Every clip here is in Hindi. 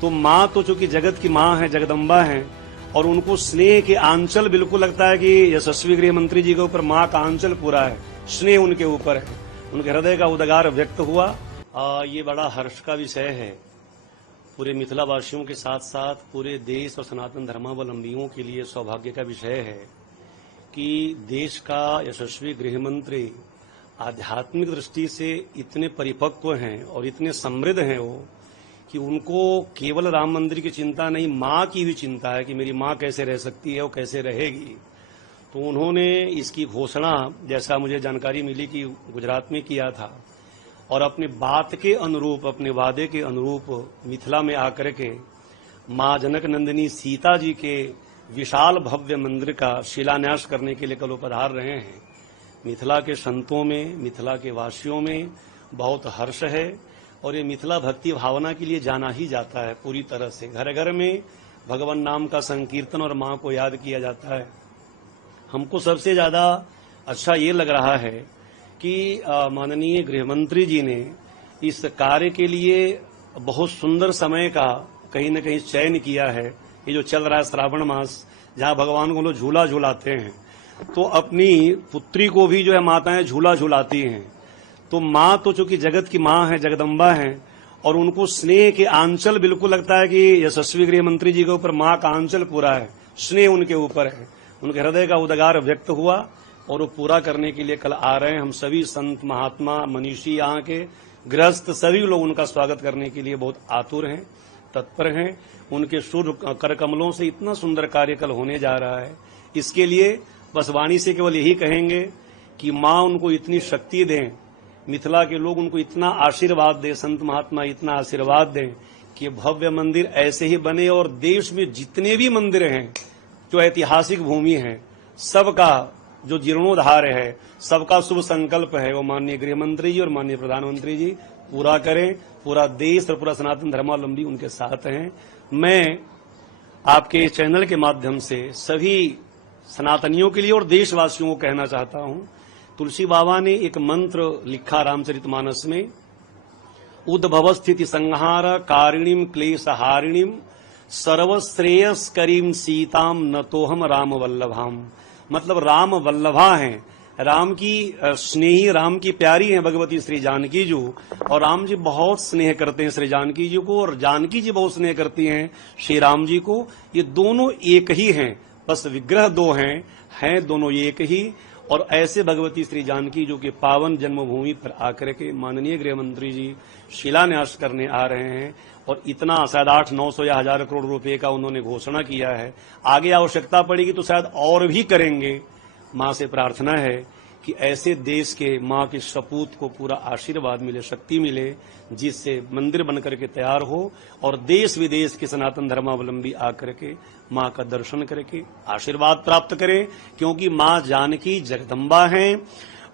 तो माँ तो चूंकि जगत की माँ है, जगदम्बा है, और उनको स्नेह के आंचल बिल्कुल लगता है कि यशस्वी गृह मंत्री जी के ऊपर माँ का आंचल पूरा है, स्नेह उनके ऊपर है, उनके हृदय का उद्गार व्यक्त हुआ। ये बड़ा हर्ष का विषय है पूरे मिथिला वासियों के साथ साथ पूरे देश और सनातन धर्मावलंबियों के लिए सौभाग्य का विषय है कि देश का यशस्वी गृह मंत्री आध्यात्मिक दृष्टि से इतने परिपक्व हैं और इतने समृद्ध हैं वो कि उनको केवल राम मंदिर की चिंता नहीं, माँ की भी चिंता है कि मेरी माँ कैसे रह सकती है, वो कैसे रहेगी। तो उन्होंने इसकी घोषणा, जैसा मुझे जानकारी मिली, कि गुजरात में किया था और अपने बात के अनुरूप, अपने वादे के अनुरूप मिथिला में आकर के माँ जनक नंदिनी सीता जी के विशाल भव्य मंदिर का शिलान्यास करने के लिए कल पधार रहे हैं। मिथिला के संतों में, मिथिला के वासियों में बहुत हर्ष है और ये मिथिला भक्ति भावना के लिए जाना ही जाता है पूरी तरह से। घर घर में भगवान नाम का संकीर्तन और माँ को याद किया जाता है। हमको सबसे ज्यादा अच्छा ये लग रहा है कि माननीय गृहमंत्री जी ने इस कार्य के लिए बहुत सुंदर समय का कहीं न कहीं चयन किया है। ये जो चल रहा है श्रावण मास, जहाँ भगवान को लोग झूला झूलाते हैं, तो अपनी पुत्री को भी जो है माताएं झूला झूलाती हैं। तो माँ तो चूंकि जगत की माँ है, जगदम्बा है, और उनको स्नेह के आंचल बिल्कुल लगता है कि यशस्वी गृह मंत्री जी के ऊपर माँ का आंचल पूरा है, स्नेह उनके ऊपर है, उनके हृदय का उद्गार व्यक्त हुआ और वो पूरा करने के लिए कल आ रहे हैं। हम सभी संत, महात्मा, मनीषी, यहाँ के गृहस्थ सभी लोग उनका स्वागत करने के लिए बहुत आतुर हैं, तत्पर हैं। उनके शुभ कर कमलों से इतना सुंदर कार्य कल होने जा रहा है। इसके लिए बस वाणी से केवल यही कहेंगे कि माँ उनको इतनी शक्ति दें, मिथिला के लोग उनको इतना आशीर्वाद दें, संत महात्मा इतना आशीर्वाद दें कि भव्य मंदिर ऐसे ही बने और देश में जितने भी मंदिर हैं, जो ऐतिहासिक भूमि है, सबका जो जीर्णोद्धार है, सबका शुभ संकल्प है, वो माननीय गृह मंत्री जी और माननीय प्रधानमंत्री जी पूरा करें। पूरा देश और पूरा सनातन धर्मावलंबी उनके साथ हैं। मैं आपके चैनल के माध्यम से सभी सनातनियों के लिए और देशवासियों को कहना चाहता हूं, तुलसी बाबा ने एक मंत्र लिखा रामचरितमानस में, उद्भव स्थिति संहार कारिणीम क्लेशहारिणीम सर्वश्रेयस्करीम सीताम नतोहम राम वल्लभाम। मतलब राम वल्लभा हैं, राम की स्नेही, राम की प्यारी हैं भगवती श्री जानकी जी, और राम जी बहुत स्नेह करते हैं श्री जानकी जी को, और जानकी जी बहुत स्नेह करती हैं श्री राम जी को। ये दोनों एक ही हैं, बस विग्रह दो हैं दोनों एक ही। और ऐसे भगवती श्री जानकी जो कि पावन जन्मभूमि पर आकर के माननीय गृह मंत्री जी शिलान्यास करने आ रहे हैं, और इतना शायद 800-900 या 1000 करोड़ रुपए का उन्होंने घोषणा किया है। आगे आवश्यकता पड़ेगी तो शायद और भी करेंगे। माँ से प्रार्थना है कि ऐसे देश के माँ के सपूत को पूरा आशीर्वाद मिले, शक्ति मिले, जिससे मंदिर बनकर के तैयार हो और देश विदेश के सनातन धर्मावलंबी आकर के माँ का दर्शन करके आशीर्वाद प्राप्त करें। क्योंकि माँ जानकी जगदम्बा हैं,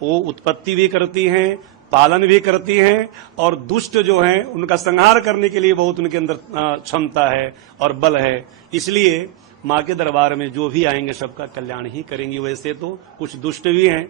वो उत्पत्ति भी करती हैं, पालन भी करती हैं, और दुष्ट जो हैं उनका संहार करने के लिए बहुत उनके अंदर क्षमता है और बल है। इसलिए माँ के दरबार में जो भी आएंगे सबका कल्याण ही करेंगी। वैसे तो कुछ दुष्ट भी हैं,